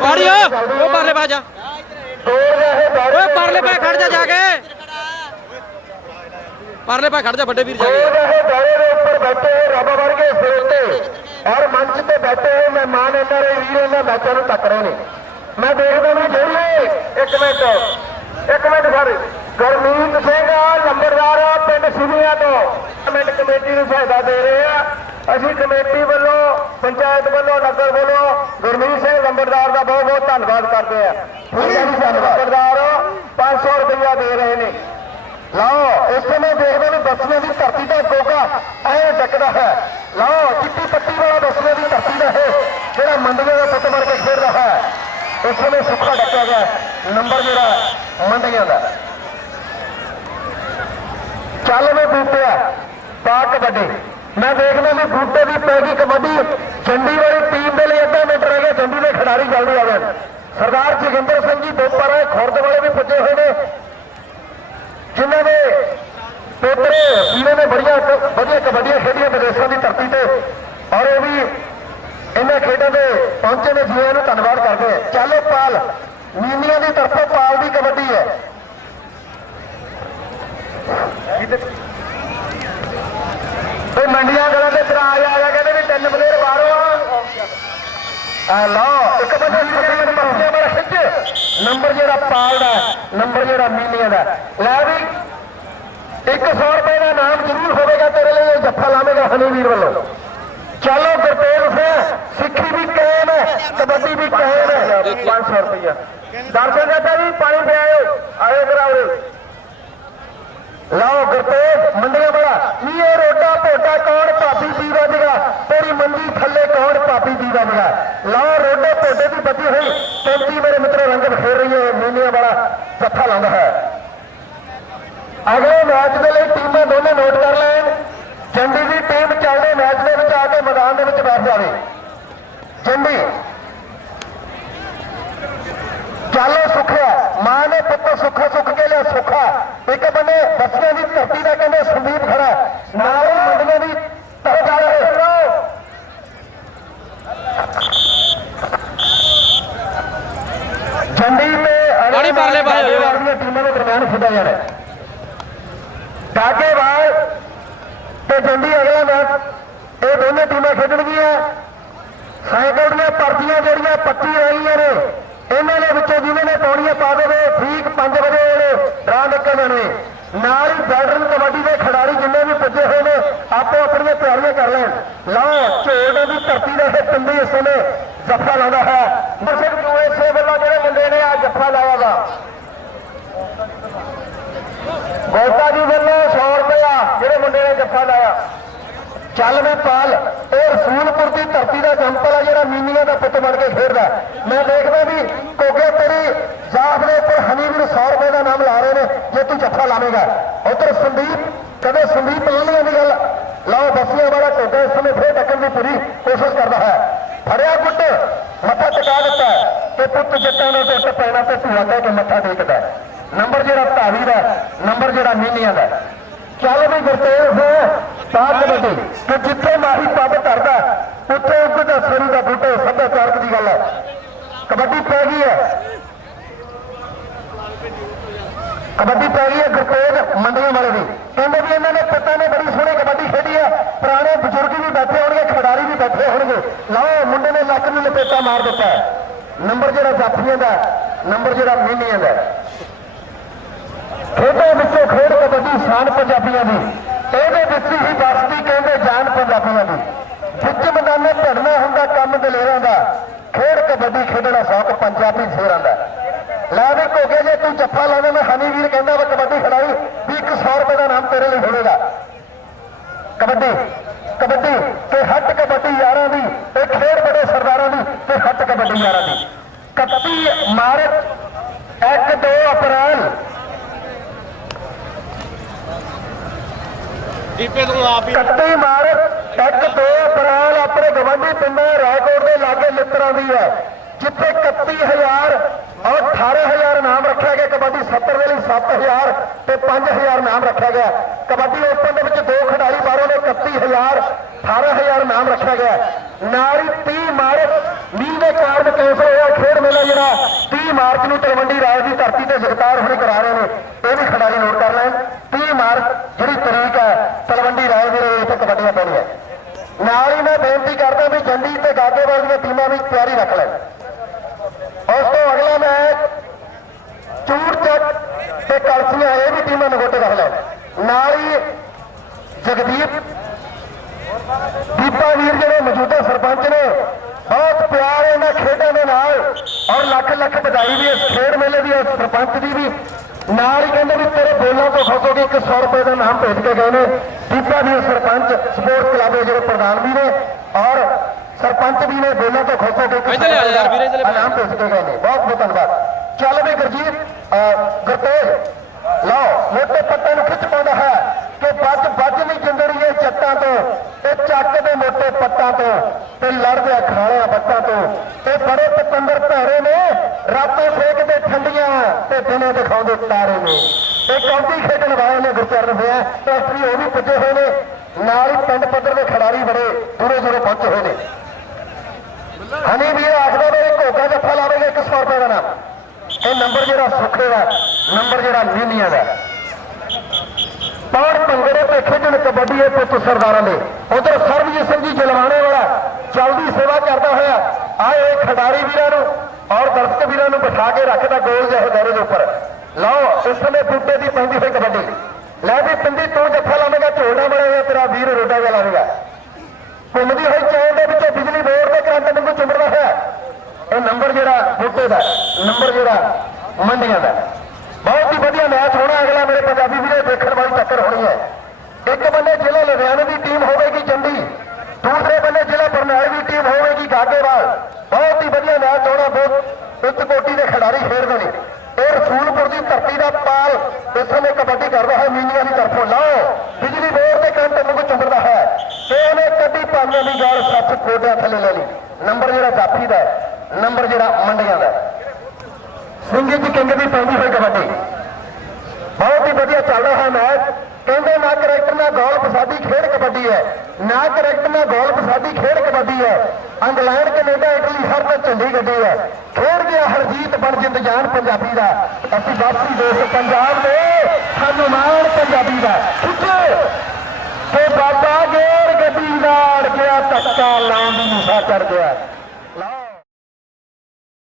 ਵਾੜੀ ਉਹ ਪਰਲੇ ਪਾ ਜਾ। ਓਏ ਪਰਲੇ ਪਾ ਖੜ ਜਾ ਜਾ ਕੇ। ਪਰਲੇ ਪਾ ਖੜ ਜਾ, ਵੱਡੇ ਵੀਰ ਜਾ ਕੇ। ਰਹੇ ਦੇ ਉੱਪਰ ਬੈਠੇ ਹੋਏ ਰੱਬ ਵਰਗੇ ਸਰੋਤੇ ਔਰ ਮੰਚ ਤੇ ਬੈਠੇ ਹੋਏ ਮਹਿਮਾਨ ਇਹਨਾਂ ਦੇ, ਵੀਰ ਇਹਨਾਂ ਮੈਚਾਂ ਨੂੰ ਤੱਕ ਰਹੇ ਨੇ। ਮੈਂ ਦੇਖਦਾ ਵੀ ਜਿਹੜੇ ਇੱਕ ਮਿੰਟ ਇੱਕ ਮਿੰਟ ਸਰ। ਗਰਮੀਤ ਸਿੰਘ ਲੰਬੜਦਾਰ ਪਿੰਡ ਸਿਵੀਆਂ ਤੋਂ। ਮਿੰਟ ਕਮੇਟੀ ਨੂੰ ਸਹਾਇਤਾ ਦੇ ਰਹੇ ਆ। ਅਸੀਂ ਕਮੇਟੀ ਵੱਲੋਂ, ਪੰਚਾਇਤ ਵੱਲੋਂ, ਨਗਰ ਵੱਲੋਂ ਗੁਰਮੀਤ ਸਿੰਘ ਲੰਬੜਦਾਰ ਦਾ ਬਹੁਤ ਬਹੁਤ ਧੰਨਵਾਦ ਕਰਦੇ ਆ। ਠੀਕ ਹੈ ਜੀ ਲੰਬੜਦਾਰ 500 ਰੁਪਇਆ ਦੇ ਰਹੇ ਨੇ। ਲਓ ਇੱਥੇ ਮੈਂ ਦੇਖਦਾ ਵੀ ਬਸਵੇਂ ਦੀ ਧਰਤੀ ਦਾ ਗੋਗਾ ਐ ਡੱਕਦਾ ਹੈ। ਲਓ ਚਿੱਟੀ ਪੱਟੀ ਵਾਲਾ ਬਸਵੇਂ ਦੀ ਧਰਤੀ ਦਾ ਹੈ ਜਿਹੜਾ ਮੰਡੀਆਂ ਦਾ ਪੁੱਤ ਮਾਰ ਕੇ ਖੇਡਦਾ ਹੈ। ਇਸ ਸਮੇਂ ਸੁੱਖਾ ਡੱਕਿਆ ਗਿਆ। ਨੰਬਰ ਜਿਹੜਾ ਮੰਡੀਆਂ ਦਾ। ਚੱਲ ਵੇ ਬੂਟਿਆ ਪਾ ਕਬੱਡੀ। ਮੈਂ ਦੇਖਦਾ ਵੀ ਬੂਟੇ ਦੀ ਪੈ ਗਈ ਕਬੱਡੀ। ਚੰਡੀ ਵਾਲੀ ਟੀਮ ਦੇ ਲਈ ਅੱਧਾ ਮਿੰਟ ਰਹਿ ਗਿਆ। ਚੰਡੀ ਦੇ ਖਿਡਾਰੀ ਜਲਦੀ ਆਵੇ ਸਰਦਾਰ ਜੋਗਿੰਦਰ ਸਿੰਘ ਜੀ ਬੋਪਾਰਾ ਖੁਰਦ ਵਾਲੇ ਵੀ ਪੁੱਜੇ ਹੋਏ ਨੇ। ਜਿਨ੍ਹਾਂ ਦੇ ਪੋਤਰੇ ਵੀਰੇ ਨੇ ਬੜੀਆਂ ਵਧੀਆ ਕਬੱਡੀਆਂ ਖੇਡੀਆਂ ਵਿਦੇਸ਼ਾਂ ਦੀ ਧਰਤੀ ਤੇ। ਔਰ ਉਹ ਵੀ ਇਹਨਾਂ ਖੇਡਾਂ ਦੇ ਪਹੁੰਚੇ ਨੇ ਜੀਆਂ ਨੂੰ ਧੰਨਵਾਦ ਕਰਦੇ ਆ ਚਾਲੋ ਪਾਲ ਨੀਨੀਆਂ ਦੀ ਤਰਫੋਂ ਪਾਲ ਦੀ ਕਬੱਡੀ ਹੈ। ਤੇ ਮੰਡੀਆਂ ਗਲਾਂ ਤੇ ਇਤਰਾਜ਼ ਆ ਗਿਆ, ਕਹਿੰਦੇ ਵੀ ਤਿੰਨ ਪਲੇਅਰ ਬਾਹਰੋਂ ਆ। ਲਓ, ਇੱਕ ਬੰਦੇ ਦੀ ਜਿਹੜੀ ਮਸਲੇ ਵਾਲਾ ਖਿੱਚ ਨੰਬਰ ਜਿਹੜਾ ਪਾਲ ਦਾ ਨੰਬਰ ਜਿਹੜਾ ਮੀਨੀਆਂ ਦਾ ਲੈ ਵੀ 100 ਰੁਪਏ ਦਾ ਨਾਮ ਜ਼ਰੂਰ ਹੋਵੇਗਾ ਤੇਰੇ ਲਈ, ਇਹ ਜੱਫਾ ਲਾਵੇਗਾ ਹਨੀਵੀਰ ਵੱਲੋਂ। ਚਲੋ ਗੁਰਤੇਜ ਸਿੰਘ, ਸਿੱਖੀ ਵੀ ਕਾਇਮ ਹੈ, ਕਬੱਡੀ ਵੀ ਕਾਇਮ ਹੈ। 500 ਰੁਪਇਆ ਦਰਸ਼ਨ ਕਰਤਾ ਜੀ, ਪਾਣੀ ਪਿਆਇਓ ਆਏ ਕਰਾਓ ਲਓ ਗੁਰਤੇਜ, ਮੰਡੀਆਂ ਬੜਾ ਨੀ ਇਹ ਰੋਡਾ ਭੋਟਾ ਕੌਣ? ਭਾਬੀ ਦੀ ਵੱਜਗਾ ਤੇਰੀ ਮੰਡੀ ਥੱਲੇ ਕੌਣ ਭਾਬੀ ਦੀ ਵੱਜਗਾ ਰੋਡੇ ਭੋਟੇ ਦੀ ਬੱਜੀ ਹੋਈ। ਪੈਂਤੀ ਮੇਰੇ ਮਿੱਤਰੋ, ਰੰਗ ਫੇਰ ਰਹੀ ਹੈ ਮੀਨੀਆਂ ਵਾਲਾ ਜੱਫਾ ਲਾਉਂਦਾ ਹੈ। ਅਗਲੇ ਮੈਚ ਦੇ ਲਈ ਟੀਮਾਂ ਦੋਨੇ ਨੋਟ ਕਰ ਲੈਣ। ਚੰਡੀ ਦੀ ਟੀਮ ਚੱਲਦੇ ਮੈਚ ਦੇ ਵਿੱਚ ਆ ਕੇ ਮੈਦਾਨ ਦੇ ਵਿੱਚ ਬੈਠ ਜਾਵੇ ਚੰਡੀ ਚੱਲੋ ਸੁਖਿਆ ਮਾਂ ਨੇ ਪੁੱਤ ਸੁੱਖਾ ਸੁੱਖ ਕੇ ਲਿਆ ਸੁੱਖਾ ਇੱਕ ਬੰਨੇ ਬੱਚਿਆਂ ਦੀ ਧਰਤੀ ਦਾ ਕਹਿੰਦੇ ਸੰਦੀਪ ਖੜਾ ਨਾਲ ਹੀ ਮੰਡੀਆਂ ਦੀ ਧਰਤੀ ਦਾ ਚੰਡੀ ਤੇ ਪਾਣੀ ਪਰਲੇ ਪਾਸੇ ਹੋ ਜਾਓ। ਦੀਆਂ ਟੀਮਾਂ ਦੇ ਦਰਮਿਆਨ ਖੇਡਿਆ ਜਾਣਾ ਹੈ। ਡਾਕੇਵਾਲ ਤੇ ਜੰਡੀ ਅਗਲਾ ਮੈਚ ਇਹ ਦੋਨੇ ਟੀਮਾਂ ਖੇਡਣਗੀਆਂ। ਸਾਈਕਲ ਦੀਆਂ ਪਰਚੀਆਂ ਜਿਹੜੀਆਂ ਪੱਕੀ ਰਹੀਆਂ ਨੇ, ਇਹਨਾਂ ਦੇ ਵਿੱਚੋਂ ਜਿਹਨਾਂ ਨੇ ਪਾਉਣੀਆਂ ਪਾ ਦੇਵੇ, ਠੀਕ 5 ਵਜੇ ਵੇਲੇ ਡਰਾ ਨਿਕਲ ਜਾਣੇ ਨਾਲ ਹੀ ਬੈਡਰਨ ਕਬੱਡੀ ਦੇ ਖਿਡਾਰੀ ਜਿੰਨੇ ਵੀ ਪੁੱਜੇ ਹੋਏ ਨੇ, ਆਪੋ ਆਪਣੀਆਂ ਤਿਆਰੀਆਂ ਕਰ ਲੈਣ। ਲਓ ਝੋੜ ਦੀ ਧਰਤੀ ਦੇ ਇਹ ਪਿੰਡੀ ਇਸ ਸਮੇਂ ਜੱਫਾ ਲਾਉਂਦਾ ਹੈ। ਦਰਸ਼ਕ ਯੂਐਸਏ ਵੱਲੋਂ ਜਿਹੜੇ ਮੁੰਡੇ ਨੇ ਆ ਜੱਫਾ ਲਾਇਆ ਵਾ। ਗੋਪਾ ਜੀ ਵੱਲੋਂ 100 ਰੁਪਇਆ ਜਿਹੜੇ ਮੁੰਡੇ ਨੇ ਜੱਫਾ ਲਾਇਆ। ਚੱਲ ਵੀ ਪਾਲ, ਇਹ ਰਸੂਲਪੁਰ ਦੀ ਧਰਤੀ ਦਾ ਜੰਪਲ ਆ ਜਿਹੜਾ ਮੀਨੀਆਂ ਦਾ ਪੁੱਤ ਬਣ ਕੇ ਖੇਡਦਾ। ਮੈਂ ਦੇਖਦਾ ਵੀ ਕੋਗੇ ਤੇਰੀ ਜਾਫ ਦੇ ਉੱਪਰ ਹਨੀ ਨੂੰ 100 ਰੁਪਏ ਦਾ ਨਾਮ ਲਾ ਰਹੇ ਨੇ, ਜੇ ਤੂੰ ਜੱਫਾ ਲਾਵੇਂਗਾ। ਉਧਰ ਸੰਦੀਪ ਕਦੇ ਸੰਦੀਪ ਲਾਉਣੀਆਂ ਦੀ ਗੱਲ। ਲਾਓ, ਬਸੀਆਂ ਵਾਲਾ ਟੋਗਾ ਇਸ ਸਮੇਂ ਫੇਰ ਟੱਕਣ ਦੀ ਪੂਰੀ ਕੋਸ਼ਿਸ਼ ਕਰਦਾ ਹੈ। ਫੜਿਆ ਗੁੱਟ, ਮੱਥਾ ਟਿਕਾ ਦਿੱਤਾ ਤੇ ਪੁੱਤ ਜੱਟਾਂ ਦਾ ਟੁੱਟ ਪੈਣਾ ਤੇ ਧੂਆ ਕਹਿ ਕੇ ਮੱਥਾ ਟੇਕਦਾ ਨੰਬਰ ਜਿਹੜਾ ਧਾਵੀ ਦਾ ਨੰਬਰ ਜਿਹੜਾ ਮੀਨੀਆਂ ਦਾ ਸਾਥ ਕਿ ਜਿੱਥੇ ਮਾਹੀ ਪੱਬ ਕਰਦਾ, ਉੱਥੇ ਉੱਗਦਾ ਸਰੂ ਦਾ ਬੂਟੇ ਸੱਭਿਆਚਾਰਕ ਦੀ ਗੱਲ ਹੈ। ਕਬੱਡੀ ਪੈ ਗਈ ਹੈ। ਕਬੱਡੀ ਪੈ ਗਈ ਹੈ ਗੁਰਤੇਜ ਮੰਡੀਆਂ ਵਾਲੇ ਦੀ। ਕਹਿੰਦੇ ਵੀ ਇਹਨਾਂ ਨੇ ਪਤਾ ਨੇ ਬੜੀ ਸੋਹਣੀ ਕਬੱਡੀ ਖੇਡੀ ਹੈ। ਪੁਰਾਣੇ ਬਜ਼ੁਰਗ ਵੀ ਬੈਠੇ ਹੋਣਗੇ, ਖਿਡਾਰੀ ਵੀ ਬੈਠੇ ਹੋਣਗੇ। ਲਓ, ਮੁੰਡੇ ਨੇ ਲੱਕ ਨੂੰ ਲਪੇਟਾ ਮਾਰ ਦਿੱਤਾ ਹੈ। ਨੰਬਰ ਜਿਹੜਾ ਜਾਫੀਆਂ ਦਾ ਨੰਬਰ ਜਿਹੜਾ ਮੀਨੀਆਂ ਦਾ ਖੇਡਾਂ ਵਿੱਚੋਂ ਖੇਡ ਕਬੱਡੀ ਸ਼ਾਨ ਪੰਜਾਬੀਆਂ ਦੀ। ਇਹਦੇ ਵਿੱਚ ਹੀ ਵਸਦੀ ਕਹਿੰਦੇ ਜਾਨ ਪੰਜਾਬੀਆਂ ਦੀ ਵਿੱਚ ਮੈਦਾਨੇ ਧੜਨਾ ਹੁੰਦਾ, ਕੰਮ ਦਲੇਰਾਂ ਦਾ ਖੇਡ ਕਬੱਡੀ ਖੇਡਣਾ ਸ਼ੌਕ ਪੰਜਾਬੀ ਸ਼ੇਰਾਂ ਦਾ। ਲੈ ਵੀ ਕੋਗੇ ਜੇ ਤੂੰ ਜੱਫਾ ਲਾਵੇਂ, ਮੈਂ ਹਨੀ ਵੀਰ ਕਹਿੰਦਾ ਵਾ ਕਬੱਡੀ ਖੜਾਈ ਵੀ 100 ਰੁਪਏ ਦਾ ਨਾਮ ਤੇਰੇ ਲਈ ਹੋਵੇਗਾ ਕਬੱਡੀ ਕਬੱਡੀ ਤੇ ਹੱਟ ਕਬੱਡੀ ਯਾਰਾਂ ਦੀ ਇਹ ਖੇਡ ਬੜੇ ਸਰਦਾਰਾਂ ਦੀ ਤੇ ਹੱਟ ਕਬੱਡੀ ਯਾਰਾਂ ਦੀ 31 ਮਾਰਚ 1 2 ਅਪ੍ਰੈਲ ਦੀਪੇ ਤੂੰ ਆਪ 31 ਮਾਰਚ 1 2 ਅਪ੍ਰੈਲ ਆਪਣੇ ਗਵੰਡੀ ਪਿੰਡਾਂ ਰਾਏਕੋਟ ਦੇ ਲਾਗੇ ਲਿੱਤਰਾਂ ਦੀ ਹੈ, ਜਿੱਥੇ 31000 ਔਰ 18000 ਨਾਮ ਰੱਖਿਆ ਗਿਆ, ਕਬੱਡੀ 70 ਦੇ ਲਈ 7000 ਤੇ 5000 ਨਾਮ ਰੱਖਿਆ ਗਿਆ। ਕਬੱਡੀ ਓਪਨ ਦੇ ਵਿੱਚ ਦੋ ਖਿਡਾਰੀ ਬਾਹਰੋਂ ਨੇ 31000 18000 ਨਾਮ ਰੱਖਿਆ ਗਿਆ। ਨਾਰੀ ਹੀ 30 ਮਾਰਚ ਮੀਂਹ ਦੇ ਕਾਰਨ ਕੈਂਸਲ ਹੋਇਆ ਖੇਡ ਮੇਲਾ 30 ਮਾਰਚ ਨੂੰ ਤਲਵੰਡੀ ਰਾਜ ਦੀ ਧਰਤੀ ਤੇ ਜਗਤਾਰ ਹੁਣੇ ਕਰਾ ਰਹੇ ਨੇ, ਇਹ ਵੀ ਖਿਡਾਰੀ ਨੋਟ ਕਰ ਲੈਣ 30 ਮਾਰਚ ਜਿਹੜੀ ਤਰੀਕ ਹੈ ਤਲਵੰਡੀ ਰਾਜ ਦੇ ਇੱਥੇ ਕਬੱਡੀਆਂ ਪੈਣੀਆਂ ਨਾਲ ਹੀ ਮੈਂ ਬੇਨਤੀ ਕਰਦਾ ਵੀ ਜੰਡੀ ਤੇ ਗਾਗੇਵਾਲ ਦੀਆਂ ਟੀਮਾਂ ਵੀ ਤਿਆਰੀ ਰੱਖ ਲੈਣ ਉਸ ਤੋਂ ਅਗਲਾ ਮੈਚ ਚੂੜ ਚੱਕ ਤੇ ਕਲਸੀਆਂ ਇਹ ਵੀ ਟੀਮਾਂ ਨਗੋਟੇ ਰੱਖ ਲੈਣ ਨਾਲ ਹੀ ਜਗਦੀਪ ਦੀਪਾ ਵੀਰ ਜਿਹੜੇ ਮੌਜੂਦਾ ਸਰਪੰਚ ਨੇ ਬਹੁਤ ਪਿਆਰ ਇਹਨਾਂ ਖੇਡਾਂ ਦੇ ਨਾਲ ਔਰ ਲੱਖ ਲੱਖ ਵਧਾਈ ਵੀ ਇਸ ਖੇਡ ਮੇਲੇ ਦੀ ਇਸ ਸਰਪੰਚ ਦੀ ਵੀ। ਨਾਲ ਹੀ ਕਹਿੰਦੇ ਵੀ ਤੇਰੇ ਬੋਲਾਂ ਤੋਂ ਖੁਸ਼ ਹੋ ਕੇ 100 ਰੁਪਏ ਦਾ ਨਾਮ ਭੇਜ ਕੇ ਗਏ ਨੇ। ਦੀਪਾ ਵੀਰ ਸਰਪੰਚ ਸਪੋਰਟ ਕਲੱਬ ਦੇ ਜਿਹੜੇ ਪ੍ਰਧਾਨ ਵੀ ਨੇ ਔਰ ਸਰਪੰਚ ਵੀ ਨੇ ਬੋਲਾਂ ਤੋਂ ਖੁਸ਼ ਹੋ ਕੇ ਇੱਕ ਇੱਧਰ ਲਿਆ ਸੌ ਰੁਪਏ ਲਿਆ। ਨਾਮ ਭੇਜ ਕੇ ਗਏ ਨੇ। ਬਹੁਤ ਬਹੁਤ ਧੰਨਵਾਦ। ਚੱਲ ਵੀ ਗੁਰਜੀਤ ਗੁਰਤੇਜ ਲਓ ਮੋਟੇ ਪੱਟਾਂ ਨੂੰ ਖਿੱਚ ਪਾਉਂਦਾ ਹੈ ਕਿ ਵੱਜ ਵੱਜ ਨਹੀਂ ਜਿੰਦੜੀ ਇਹ ਜੱਟਾਂ ਤੋਂ। ਤੇ ਚੱਕ ਦੇ ਮੋਟੇ ਪੱਟਾਂ ਤੋਂ ਤੇ ਲੜਦੇ ਅਖਾੜਿਆਂ ਬੱਟਾਂ ਤੋਂ। ਤੇ ਬੜੇ ਪਤੰਦਰ ਭੈਰੇ ਨੇ, ਰਾਤਾਂ ਫੇਕਦੇ ਠੰਡੀਆਂ ਤੇ ਦਿਨੇ ਦਿਖਾਉਂਦੇ ਤਾਰੇ ਨੇ। ਇਹ ਕੌਂਟੀ ਖੇਡਣ ਵਾਲੇ ਨੇ ਗੁਰਚਰਨ ਹੋਇਆ ਟਰੈਕਟਰੀ ਉਹ ਵੀ ਪੁੱਜੇ ਹੋਏ ਨੇ। ਨਾਲ ਹੀ ਪਿੰਡ ਪੱਧਰ ਦੇ ਖਿਡਾਰੀ ਬੜੇ ਦੂਰੋਂ ਦੂਰੋਂ ਪਹੁੰਚੇ ਹੋਏ ਨੇ। ਹਨੀ ਵੀਰ ਆਖਦਾ ਵੀ ਘੋਗਾ ਹੋਗਾ ਜੱਫਾ ਲਾਵੇਗਾ 100 ਰੁਪਏ ਦਾ ਨਾਮ। ਇਹ ਨੰਬਰ ਜਿਹੜਾ ਸੁੱਖੇ ਦਾ ਨੰਬਰ ਜਿਹੜਾ ਨੀਲੀਆਂ ਦਾ। ਪੌੜ ਭੰਗੜੇ ਤੇ ਖੇਡਣ ਕਬੱਡੀ ਇਹ ਪੁੱਤ ਸਰਦਾਰਾਂ ਦੇ। ਉਧਰ ਸਰਬਜੀਤ ਸਿੰਘ ਜੀ ਜਲਵਾਣੇ ਵਾਲਾ ਜਲਦੀ ਸੇਵਾ ਕਰਦਾ ਹੋਇਆ। ਆਏ ਖਿਡਾਰੀ ਵੀਰਾਂ ਨੂੰ ਔਰ ਦਰਸ਼ਕ ਵੀਰਾਂ ਨੂੰ ਬਿਠਾ ਕੇ ਰੱਖਦਾ ਗੋਲ ਜਿਹੇ ਦਾਇਰੇ ਦੇ ਉੱਪਰ। ਲਓ, ਇਸ ਸਮੇਂ ਬੂਟੇ ਦੀ ਪੈਂਦੀ ਹੋਈ ਕਬੱਡੀ। ਲੈ ਵੀ ਪਿੰਦੀ ਤੂੰ ਜੱਫਾ ਲਾਵੇਂਗਾ ਝੋਲਣਾ ਬਣੇਗਾ ਤੇਰਾ ਵੀਰ ਰੋਡਾ ਜਿਹਾ ਲਾਵੇਗਾ ਘੁੰਮਦੀ ਹੋਈ ਚੈਨ ਦੇ ਵਿੱਚੋਂ ਬਿਜਲੀ ਬੋਰਡ ਦੇ ਕਰੰਟ ਵਾਂਗੂ ਚੁੰਬੜਦਾ ਹੋਇਆ। ਇਹ ਨੰਬਰ ਜਿਹੜਾ ਬੂਟੇ ਦਾ, ਨੰਬਰ ਜਿਹੜਾ ਮੰਡੀਆਂ ਦਾ ਬਹੁਤ ਹੀ ਵਧੀਆ ਮੈਚ ਹੋਣਾ ਅਗਲਾ ਮੇਰੇ ਪੰਜਾਬੀ ਵੀਰੇ ਦੇਖਣ ਵਾਲੀ ਟੱਕਰ ਹੋਣੀ ਹੈ। ਇੱਕ ਬੰਨੇ ਜ਼ਿਲ੍ਹਾ ਲੁਧਿਆਣੇ ਦੀ ਟੀਮ ਹੋਵੇਗੀ ਚੰਡੀ, ਦੂਸਰੇ ਬੰਨੇ ਜ਼ਿਲ੍ਹਾ ਬਰਨਾਲੇ ਦੀ ਟੀਮ ਹੋਵੇਗੀ ਗਾਗੇਵਾਲ। ਬਹੁਤ ਹੀ ਵਧੀਆ ਮੈਚ ਹੋਣਾ ਬਹੁਤ ਉੱਚ ਕੋਟੀ ਦੇ ਖਿਡਾਰੀ ਖੇਡਦੇ ਨੇ। ਇਹ ਰਸੂਲਪੁਰ ਦੀ ਧਰਤੀ ਦਾ ਪਾਲ ਇਸ ਸਮੇਂ ਕਬੱਡੀ ਕਰਦਾ ਹੈ ਮੀਨੀਆਂ ਦੀ ਤਰਫੋਂ। ਲਾਓ, ਬਿਜਲੀ ਬੋਰਡ ਦੇ ਕਰੰਟ ਵਾਂਗੂ ਚੁੰਬੜਦਾ ਹੈ। ਤੇ ਉਹਨੇ ਕੱਢੀ ਪਾਈਆਂ ਦੀ ਗਾਲ, ਸੱਤ ਕੋਟਿਆਂ ਥੱਲੇ ਲੈ ਲਈ। ਨੰਬਰ ਜਿਹੜਾ ਜਾਫੀ ਦਾ ਨੰਬਰ ਜਿਹੜਾ ਮੰਡੀਆਂ ਦਾ ਸਿੰਘ ਜੀ ਕਿੰਗ ਦੀ ਪੈਂਦੀ ਹੋਈ ਕਬੱਡੀ ਬਹੁਤ ਹੀ ਵਧੀਆ ਚੱਲਦਾ ਹੈ ਮੈਚ ਕਹਿੰਦੇ ਨਾ ਕਰੈਕਟਰ ਨਾ ਗੋਲਫ ਸਾਡੀ ਖੇਡ ਕਬੱਡੀ ਹੈ ਨਾ ਕਰੈਕਟ ਨਾ ਗੋਲਫ ਸਾਡੀ ਖੇਡ ਕਬੱਡੀ ਹੈ। ਇੰਗਲੈਂਡ, ਕੈਨੇਡਾ, ਇਟਲੀ, ਹਰ ਤੇ ਝੰਡੀ ਗੱਡੀ ਹੈ। ਖੇਡ ਗਿਆ ਹਰਜੀਤ ਬਣ ਜਿੰਦ ਜਾਨ ਪੰਜਾਬੀ ਦਾ। ਅਸੀਂ ਵਾਪਸੀ ਦੋਸਤ ਪੰਜਾਬ ਦੇ। ਸਾਨੂੰ ਮਾਣ ਪੰਜਾਬੀ ਦਾ। ਖਿੱਚੇ ਤੇ ਬਾਬਾ ਗੇਰ ਗੱਡੀ ਦਾ ਅੜ ਗਿਆ ਧੱਕਾ ਲਾਉਣ ਦੀ ਨਿਸ਼ਾ ਚੜ ਗਿਆ।